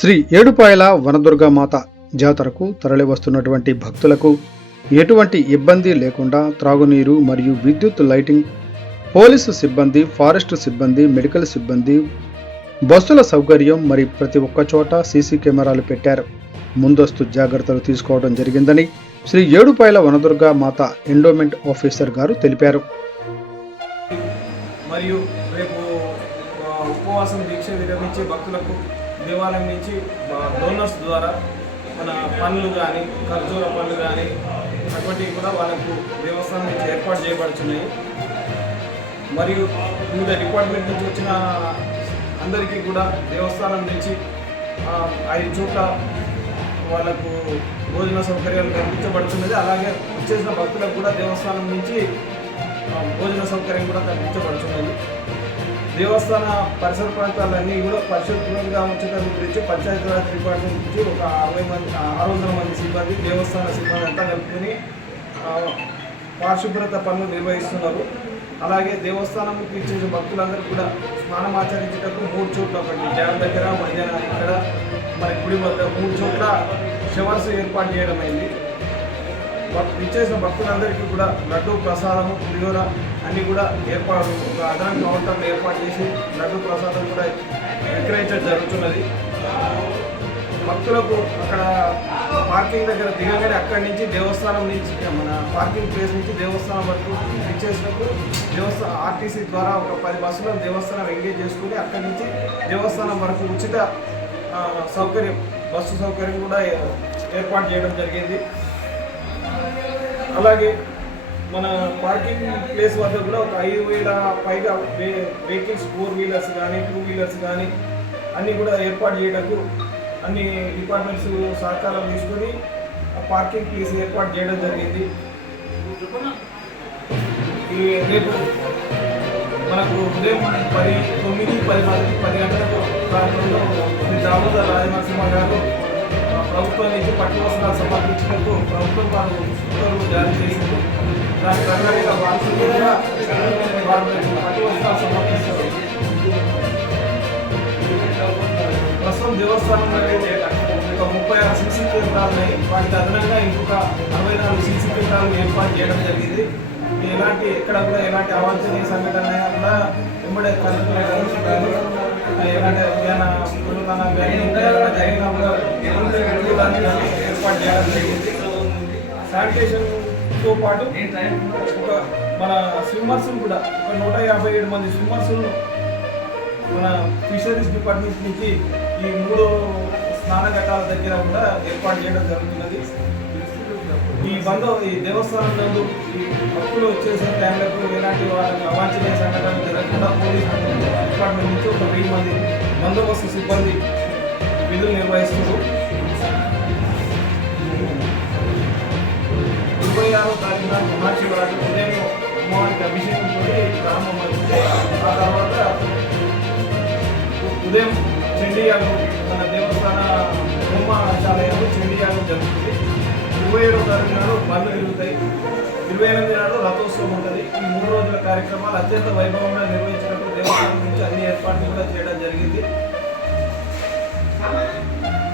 శ్రీ ఏడుపాయల వనదుర్గామాత జాతరకు తరలివస్తున్నటువంటి భక్తులకు ఎటువంటి ఇబ్బంది లేకుండా త్రాగునీరు మరియు విద్యుత్ లైటింగ్, పోలీసు సిబ్బంది, ఫారెస్ట్ సిబ్బంది, మెడికల్ సిబ్బంది, బస్సుల సౌకర్యం మరి ప్రతి ఒక్క చోట సీసీ కెమెరాలు పెట్టారు. ముందస్తు జాగ్రత్తలు తీసుకోవడం జరిగిందని శ్రీ ఏడుపాయల వనదుర్గా మాత ఎండోమెంట్ ఆఫీసర్ గారు తెలిపారు. మరియు రేపు ఉపవాసం దీక్ష విరమించే భక్తులకు దేవాలయం నుంచి డోనర్స్ ద్వారా మన పనులు కానీ ఖర్జూర పనులు కానీ అటువంటివి కూడా వాళ్ళకు దేవస్థానం నుంచి ఏర్పాటు చేయబడుతున్నాయి. మరియు వివిధ డిపార్ట్మెంట్ నుంచి వచ్చిన అందరికీ కూడా దేవస్థానం నుంచి 5 చోట్ల వాళ్ళకు భోజన సౌకర్యాలు కల్పించబడుతున్నది. అలాగే వచ్చేసిన భక్తులకు కూడా దేవస్థానం నుంచి భోజన సౌకర్యం కూడా కల్పించబడుతున్నది. దేవస్థాన పరిసర ప్రాంతాలన్నీ కూడా పరిశుభ్రంగా ఉంచడం గురించి పంచాయతీరాజ్ డిపార్ట్మెంట్ నుంచి ఒక 600 మంది సిబ్బంది, దేవస్థాన సిబ్బంది అంతా కలుపుకొని పరిశుభ్రత పనులు నిర్వహిస్తున్నారు. అలాగే దేవస్థానంకి ఇచ్చే భక్తులందరూ కూడా స్నానం ఆచరించేటప్పుడు 3 చోట్ల, ఒకటి డ్యామ్ దగ్గర, మధ్యాహ్నం ఇక్కడ మన గుడి వద్ద 3 చోట్ల షవర్స్ ఏర్పాటు చేయడం అయింది. ఇచ్చేసిన భక్తులందరికీ కూడా లడ్డు ప్రసాదము, పులిహోర అన్నీ కూడా ఏర్పాటు అదనం కౌంటర్లు ఏర్పాటు చేసి లడ్డు ప్రసాదం కూడా విక్రయించడం జరుగుతున్నది. భక్తులకు అక్కడ పార్కింగ్ దగ్గర దిగగానే అక్కడి నుంచి దేవస్థానం నుంచి మన పార్కింగ్ ప్లేస్ నుంచి దేవస్థానం వరకు ఇచ్చేసినప్పుడు దేవస్థానం ఆర్టీసీ ద్వారా ఒక 10 బస్సులను దేవస్థానం ఎంగేజ్ చేసుకుని అక్కడి నుంచి దేవస్థానం వరకు ఉచిత సౌకర్యం, బస్సు సౌకర్యం కూడా ఏర్పాటు చేయడం జరిగింది. అలాగే మన పార్కింగ్ ప్లేస్ వద్ద కూడా ఒక 5,000 పైగా వెహికల్స్, 4 వీలర్స్ కానీ 2 వీలర్స్ కానీ అన్నీ కూడా ఏర్పాటు చేయడానికి అన్ని డిపార్ట్మెంట్స్ సహకారం తీసుకొని పార్కింగ్ ప్లేస్ ఏర్పాటు చేయడం జరిగింది. ఈ రేపు మనకు ఉదయం 10 గంటలకు ప్రాంతంలో శ్రీ దామోదర రాజనరసింహ గారు ప్రభుత్వం నుంచి పట్టు వస్త్రాలు సమర్పించినందుకు ప్రభుత్వం వారు ఉత్తర్వులు జారీ చేసింది. దాని ప్రకారంగా వారు పట్టు వస్త్రాలు సమర్పిస్తారు. ప్రస్తుతం దేవస్థానంలో ఒక 36 సీసీ కెమెరాలు ఉన్నాయి. వాటికి అదనంగా ఇంకొక 64 సీసీ కెమెరాలు ఏర్పాటు చేయడం జరిగింది. ఎక్కడ కూడా ఎలాంటి అవాంఛనీయ సంఘటన అయినా కూడా వెంబడే ఎలాంటి జరిగినా కూడా ఏర్పాటు చేయడం జరిగింది. శానిటేషన్తో పాటు ఒక మన స్విమ్మర్స్ను కూడా ఒక 157 మంది స్విమ్మర్స్ను మన ఫిషరీస్ డిపార్ట్మెంట్ నుంచి ఈ 3 స్నాన ఘట్టాల దగ్గర కూడా ఏర్పాటు చేయడం జరుగుతున్నది. ఈ దేవస్థానం నందు ఈ భక్తులు వచ్చేసిన టైంలకు ఎలాంటి వాళ్ళకి అవాంఛనీయ సంఘటనలు జరగకుండా పోలీస్ డిపార్ట్మెంట్ నుంచి ఒక 1000 మంది బందోబస్తు సిబ్బంది విధులు నిర్వహిస్తున్నారు. 26వ తారీఖున మహాశివరాత్రి ఉదయం అమ్మవారికి అభిషేకంతో ప్రారంభమవుతుంది. ఆ తర్వాత ఉదయం చండీయాగం, మన దేవస్థాన హోమశాలయంలో చండీయాగం జరుగుతుంది. 27వ తారీఖు నాడు బండ్లు తిరుగుతాయి. 28 నాడు రథోత్సవం ఉంటుంది. ఈ 3 రోజుల కార్యక్రమాలు అత్యంత వైభవంగా నిర్వహించినప్పుడు దేవస్థానం నుంచి అన్ని ఏర్పాట్లు కూడా చేయడం జరిగింది.